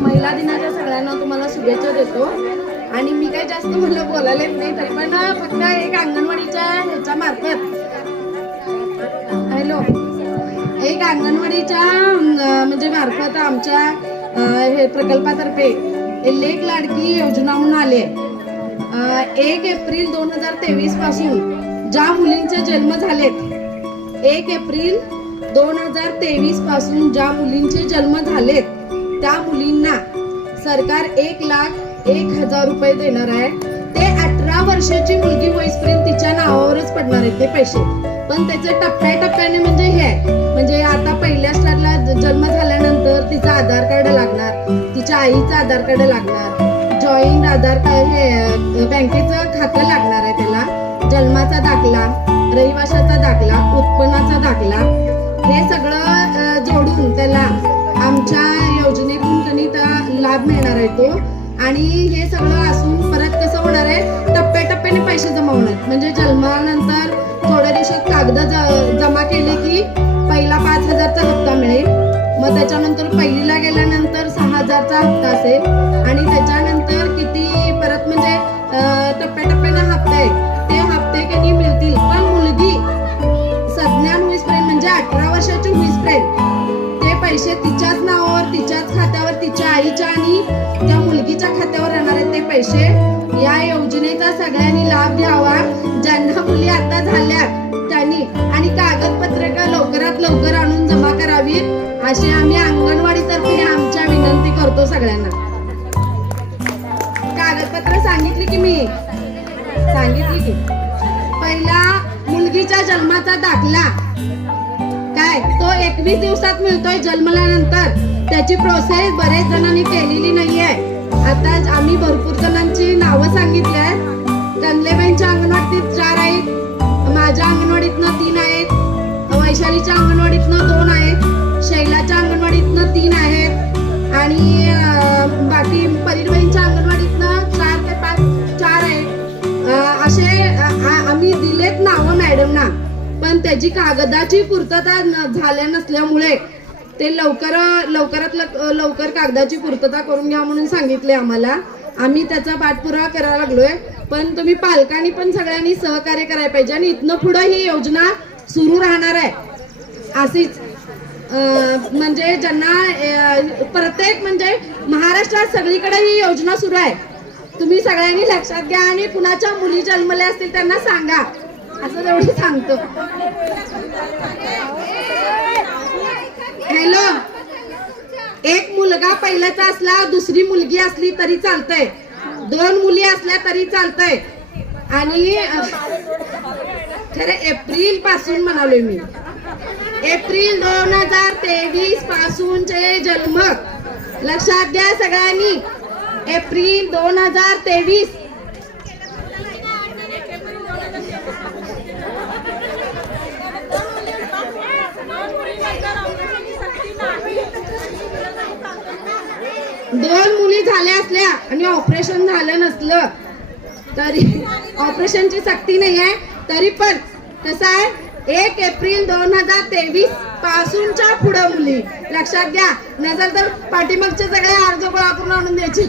महिला दिनाच्या सगळ्यांना तुम्हाला शुभेच्छा देतो. आणि मी काही जास्त मला बोलायला येत नाही तरी पण फक्त एक अंगणवाडीच्या ह्याच्या मार्फत. हॅलो. एक अंगणवाडीच्या म्हणजे मार्फत आमच्या हे प्रकल्पातर्फे लेख लाडकी योजना म्हणून आले एक एप्रिल दोन हजार तेवीसपासून ज्या मुलींचे जन्म झालेत एक एप्रिल दोन हजार तेवीसपासून ज्या मुलींचे जन्म झालेत त्या मुलींना सरकार एक लाख एक हजार रुपये देणार आहे. ते अठरा वर्षाची मुलगी होईपर्यंत तिच्या नावावरच पडणार आहेत ते पैसे. पण त्याचे टप्प्याटप्प्याने म्हणजे हे आहे. म्हणजे आता पहिल्या स्टारला जन्म झाल्यानंतर तिचं आधार कार्ड लागणार तिच्या आईचं आधार कार्ड लागणार जॉईंट आधार कार्ड हे बँकेचं खातं लागणार आहे त्याला. जन्माचा दाखला रहिवाशाचा दाखला उत्पन्नाचा दाखला. हे सगळं मिळणार आणि हे सगळं असून परत कसं होणार आहे टप्प्याटप्प्याने पैसे जमवणार. म्हणजे जन्मानंतर थोड्या दिवसात कागद जमा केले की पहिला पाच हजारचा हप्ता मिळेल. मग त्याच्यानंतर पहिलीला गेल्यानंतर सहा हजारचा हप्ता असेल. आणि त्याच्यानंतर किती परत म्हणजे अं, टप्प्याटप्प्यानं हप्ते आहे ते हप्ते कधी मिळतील? पण मुलगी सज्ञान होईसपर्यंत म्हणजे अठरा वर्षाची होईसपर्यंत ते पैसे तिच्याच नावावर तिच्याच खात्यावर तिच्या आईच्या आणि त्या मुलगीच्या खात्यावर राहणार आहेत ते पैसे. या योजनेचा सगळ्यांनी लाभ घ्यावा. ज्यांना मुली आता झाल्या त्यांनी आणि कागदपत्र लवकरात लवकर आणून जमा करावी अशी आम्ही अंगणवाडीतर्फे आमच्या विनंती करतो सगळ्यांना. कागदपत्र सांगितली की मी? सांगितली की. पहिला मुलगीच्या जन्माचा दाखला. एकवीस दिवसात मिळतोय जन्मल्यानंतर. त्याची प्रोसेस बरेच जणांनी केलेली नाहीये. आता आम्ही भरपूर जणांची नावं सांगितली आहेत. कनलेबाईंच्या अंगणवाडीत चार आहेत. माझ्या अंगणवाडीतनं तीन आहेत. वैशालीच्या अंगणवाडीतनं दोन आहेत. शैलाच्या अंगणवाडीतनं तीन आहेत. आणि पण त्याची कागदाची पूर्तता न- झाल्या नसल्यामुळे ते लवकर लवकरात लवकर कागदाची पूर्तता करून घ्या म्हणून सांगितले आम्हाला. आम्ही त्याचा पाठपुरावा करायला लागलोय. पण तुम्ही पालकांनी पण सगळ्यांनी सहकार्य करायला पाहिजे आणि इथनं पुढे ही योजना सुरू राहणार आहे. अशीच म्हणजे ज्यांना प्रत्येक म्हणजे महाराष्ट्रात सगळीकडे ही योजना सुरू आहे. तुम्ही सगळ्यांनी लक्षात घ्या आणि कुणाच्या मुली जन्मल्या असतील त्यांना सांगा. असं तेवढी सांगतो. हॅलो एक मुलगा पहिल्याचा असला दुसरी मुलगी असली तरी चालतंय. दोन मुली असल्या तरी चालतंय. आणि खरं एप्रिलपासून म्हणालोय मी. एप्रिल दोन हजार तेवीस पासूनचे जन्म. लक्षात घ्या सगळ्यांनी. एप्रिल दोन हजार तेवीस. दोन मुली झाल्या असल्या आणि ऑपरेशन झालं नसलं तरी ऑपरेशनची सक्ती नाही आहे तरी पण कसं आहे एक एप्रिल दोन हजार तेवीस पासूनच्या पुढं मुली. लक्षात घ्या नजर तर पाठीमागचे सगळे अर्ज गोळा करून आणून द्यायची.